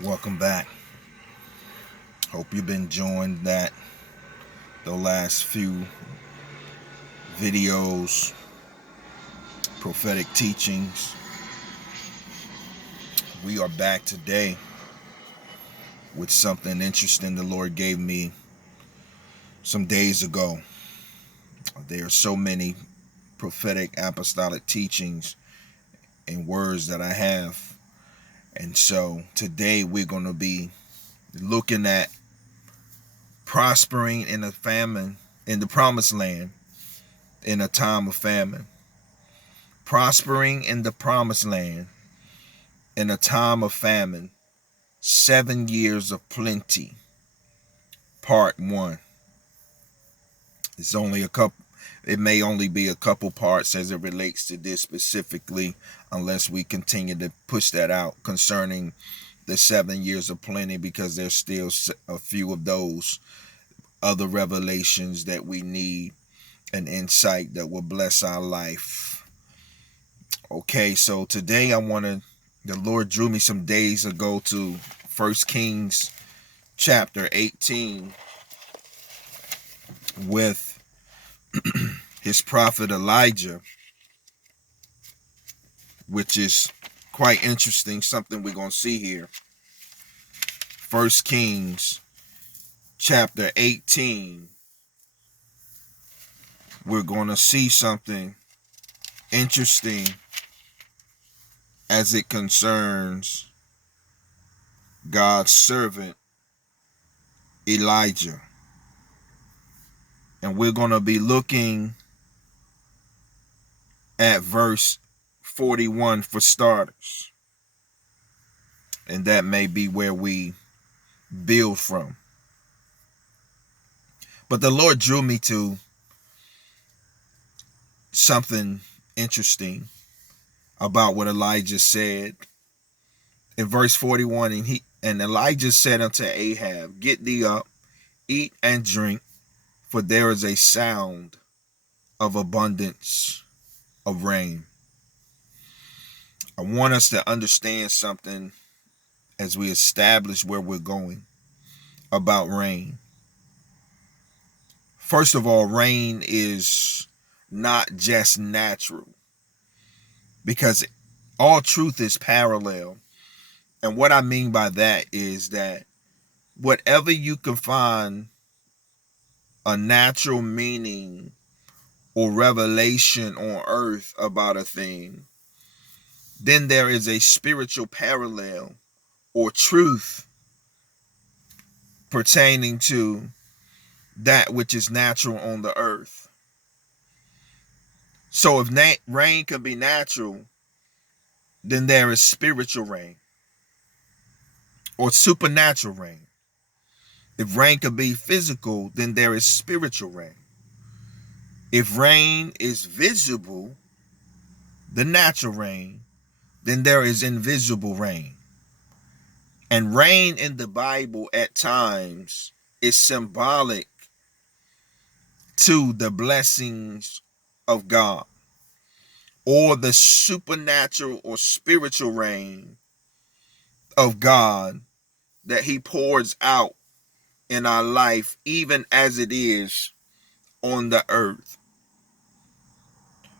Welcome back. Hope you've been enjoying the last few videos, prophetic teachings. We are back today with something interesting the Lord gave me some days ago. There are so many prophetic apostolic teachings and words that I have. And so today we're going to be looking at prospering in a famine in the promised land in a time of famine. Prospering in the promised land in a time of famine. 7 years of plenty. Part 1. It may only be a couple parts as it relates to this specifically, unless we continue to push that out concerning the 7 years of plenty, because there's still a few of those other revelations that we need, an insight that will bless our life. Okay, so today the Lord drew me some days ago to 1 Kings chapter 18 with his prophet Elijah, which is quite interesting, something we're going to see here. 1 Kings chapter 18, we're going to see something interesting as it concerns God's servant Elijah. And we're going to be looking at verse 41 for starters. And that may be where we build from. But the Lord drew me to something interesting about what Elijah said. In verse 41, and Elijah said unto Ahab, Get thee up, eat and drink, for there is a sound of abundance of rain. I want us to understand something as we establish where we're going about rain. First of all, rain is not just natural, because all truth is parallel. And what I mean by that is that whatever you can find a natural meaning or revelation on earth about a thing, then there is a spiritual parallel or truth pertaining to that which is natural on the earth. So if rain can be natural, then there is spiritual rain or supernatural rain. If rain can be physical, then there is spiritual rain. If rain is visible, the natural rain, then there is invisible rain. And rain in the Bible at times is symbolic to the blessings of God, or the supernatural or spiritual rain of God that he pours out in our life, even as it is on the earth.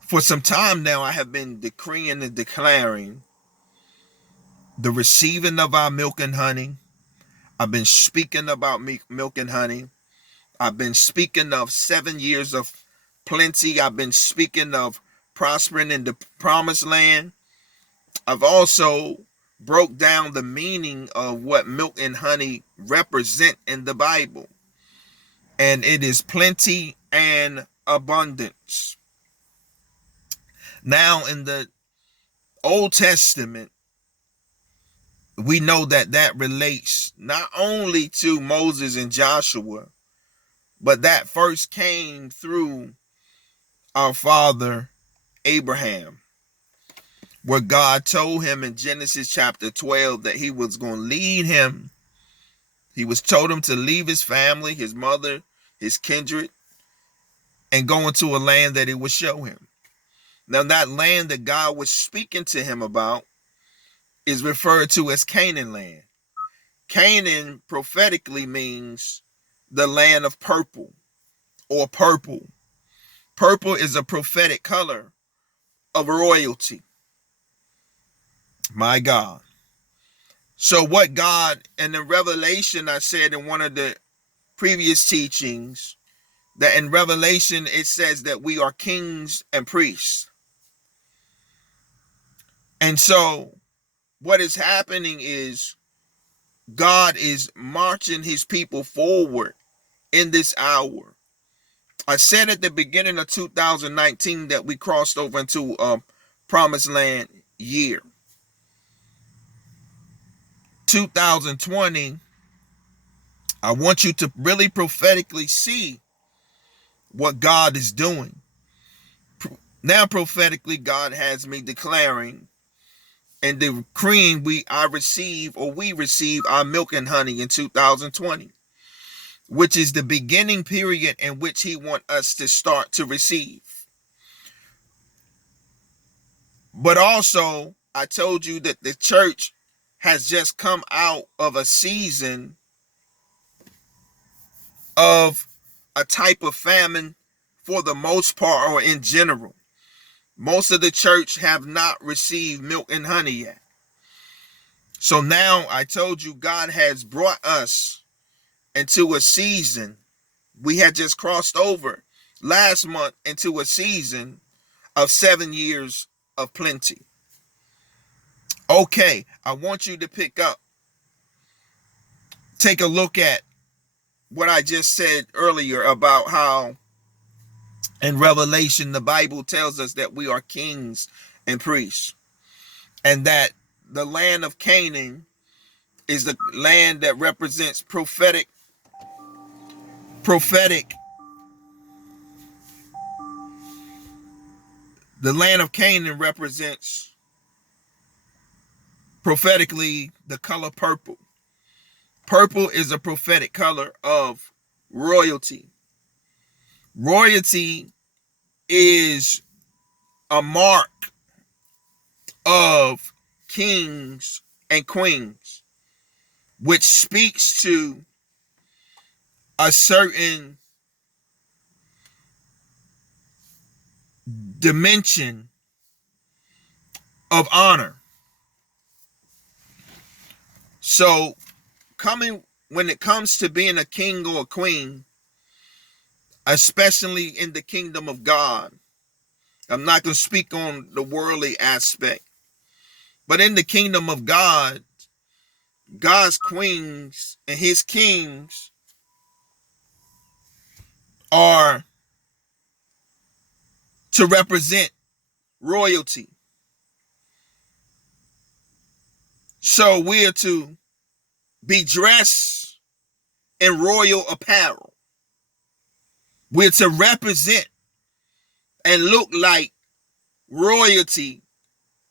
For some time now, I have been decreeing and declaring the receiving of our milk and honey. I've been speaking about milk and honey. I've been speaking of 7 years of plenty. I've been speaking of prospering in the promised land. I've also broke down the meaning of what milk and honey represent in the Bible. And it is plenty and abundance. Now, in the Old Testament, we know that relates not only to Moses and Joshua, but that first came through our father Abraham, where God told him in Genesis chapter 12 that he was going to lead him. He was told him to leave his family, his mother, his kindred, and go into a land that he would show him. Now, that land that God was speaking to him about is referred to as Canaan land. Canaan prophetically means the land of purple or purple. Purple is a prophetic color of royalty. My God. So what God, and in Revelation, I said in one of the previous teachings, that in Revelation it says that we are kings and priests. And so what is happening is God is marching his people forward in this hour. I said at the beginning of 2019 that we crossed over into a promised land year. 2020, I want you to really prophetically see what God is doing. Now prophetically, God has me declaring and decreeing we receive our milk and honey in 2020, which is the beginning period in which he wants us to start to receive. But also, I told you that the church has just come out of a season of a type of famine for the most part, or in general. Most of the church have not received milk and honey yet. So now I told you God has brought us into a season. We had just crossed over last month into a season of 7 years of plenty. Okay, I want you to take a look at what I just said earlier about how in Revelation the Bible tells us that we are kings and priests, and that the land of Canaan is the land that represents prophetic. The land of Canaan represents prophetically the color purple. Purple is a prophetic color of royalty. Royalty is a mark of kings and queens, which speaks to a certain dimension of honor. So when it comes to being a king or a queen, especially in the kingdom of God, I'm not going to speak on the worldly aspect, but in the kingdom of God, God's queens and his kings are to represent royalty. So we're to be dressed in royal apparel. We're to represent and look like royalty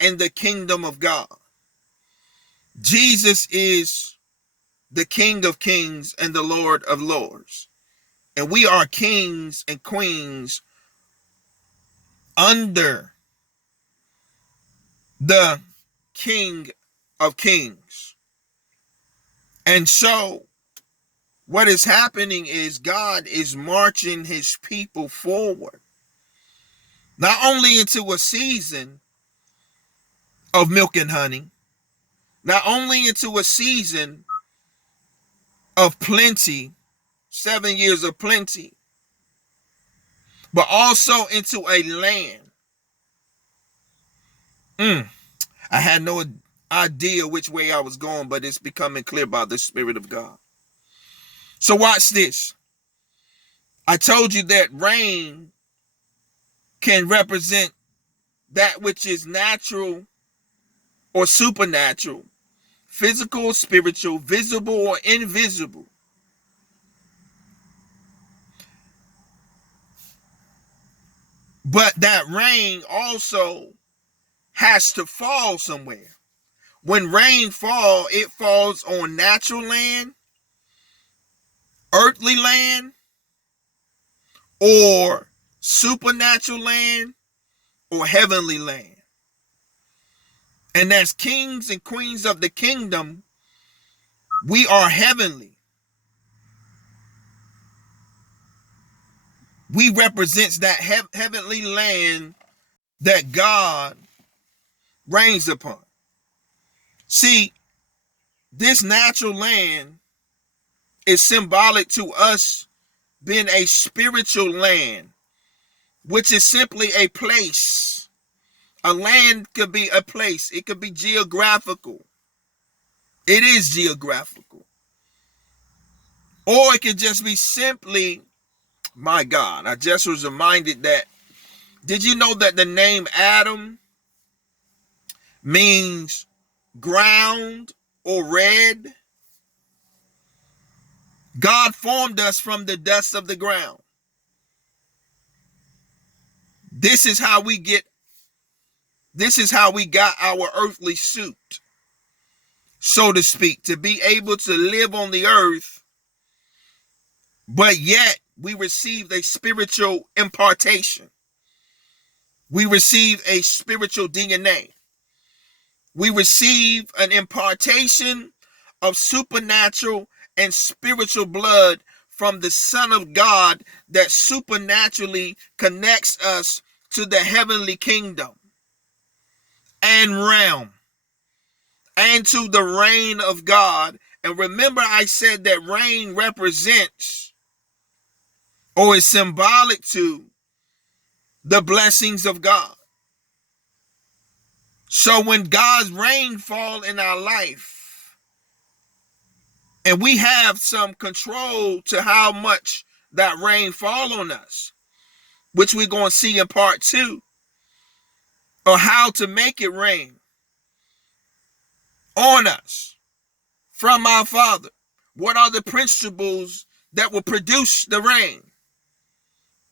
in the kingdom of God. Jesus is the King of Kings and the Lord of Lords. And we are kings and queens under the King of Kings. And so what is happening is God is marching his people forward, not only into a season of milk and honey, not only into a season of plenty, 7 years of plenty, but also into a land. I had no idea which way I was going, but it's becoming clear by the Spirit of God. So watch this. I told you that rain can represent that which is natural or supernatural, physical, spiritual, visible or invisible. But that rain also has to fall somewhere. When rain falls, it falls on natural land, earthly land, or supernatural land, or heavenly land. And as kings and queens of the kingdom, we are heavenly. We represent that heavenly land that God reigns upon. See, this natural land is symbolic to us being a spiritual land, which is simply a place. A land could be a place. It could be geographical. It is geographical. Or it could just be simply, my God, I just was reminded that, did you know that the name Adam means ground or red? God formed us from the dust of the ground. This is how we got our earthly suit, so to speak, to be able to live on the earth, but yet we received a spiritual impartation. We receive a spiritual DNA. We receive an impartation of supernatural and spiritual blood from the Son of God that supernaturally connects us to the heavenly kingdom and realm and to the reign of God. And remember, I said that reign represents or is symbolic to the blessings of God. So when God's reign fall in our life, and we have some control to how much that rain fall on us, which we're going to see in part 2, or how to make it rain on us from our Father. What are the principles that will produce the rain,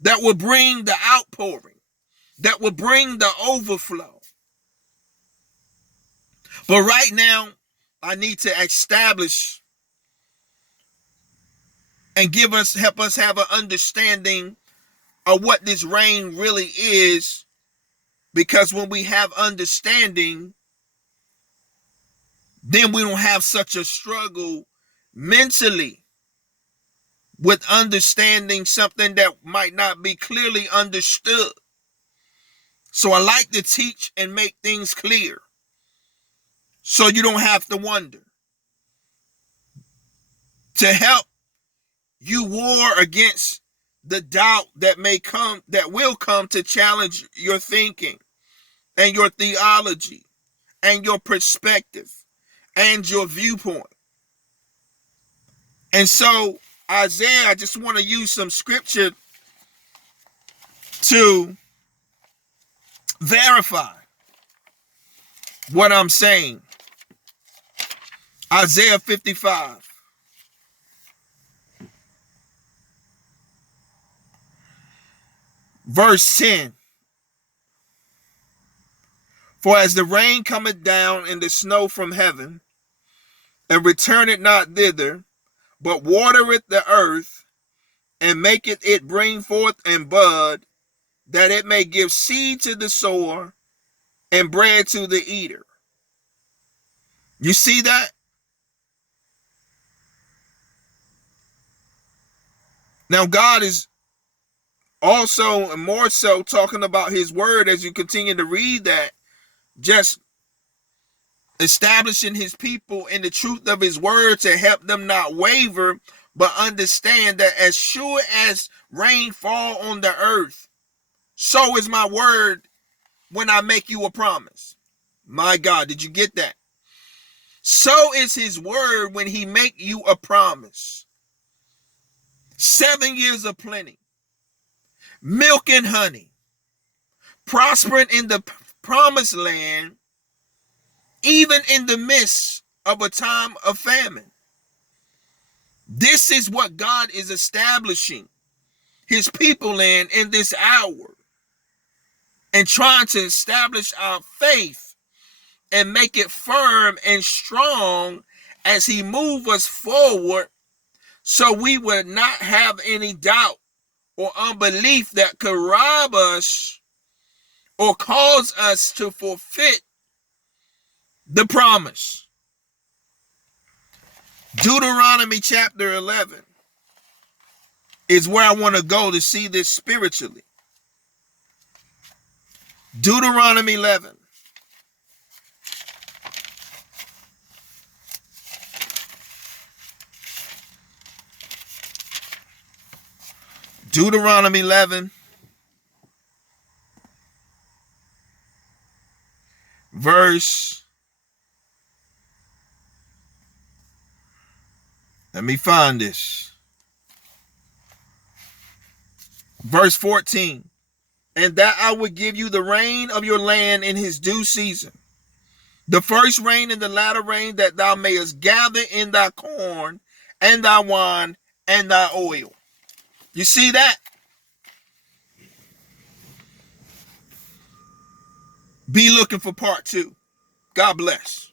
that will bring the outpouring, that will bring the overflow? But right now, I need to establish and help us have an understanding of what this rain really is, because when we have understanding, then we don't have such a struggle mentally with understanding something that might not be clearly understood. So I like to teach and make things clear so you don't have to wonder, to help you war against the doubt that will come to challenge your thinking and your theology and your perspective and your viewpoint. And so, Isaiah, I just want to use some scripture to verify what I'm saying. Isaiah 55. Verse 10. For as the rain cometh down and the snow from heaven, and returneth not thither, but watereth the earth, and maketh it bring forth and bud, that it may give seed to the sower, and bread to the eater. You see that? Now God is also and more so talking about his word as you continue to read that, just establishing his people in the truth of his word to help them not waver, but understand that as sure as rain fall on the earth, so is my word when I make you a promise. My God, did you get that? So is his word when he make you a promise. 7 years of plenty, milk and honey, prospering in the promised land, even in the midst of a time of famine. This is what God is establishing his people in this hour, and trying to establish our faith and make it firm and strong as he move us forward, so we would not have any doubt or unbelief that could rob us or cause us to forfeit the promise. Deuteronomy chapter 11 is where I want to go to see this spiritually. Deuteronomy 11. Deuteronomy 11, verse, let me find this. Verse 14. And that I would give you the rain of your land in his due season, the first rain and the latter rain, that thou mayest gather in thy corn and thy wine and thy oil. You see that? Be looking for part 2. God bless.